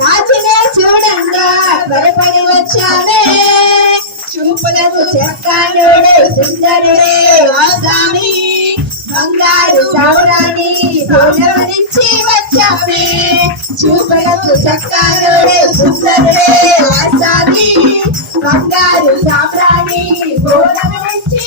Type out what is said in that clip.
రాజునే చూడంగా త్వరపడి వచ్చామే చూపులకు చక్కానుడే సుందరుడే ఆసామి బంగారు సౌరాన్ని భోజనమిచ్చి వచ్చామే చూపులకు చక్కానుడే సుందరుడే ఆసామి బంగారు సౌరాన్ని భోజనమిచ్చి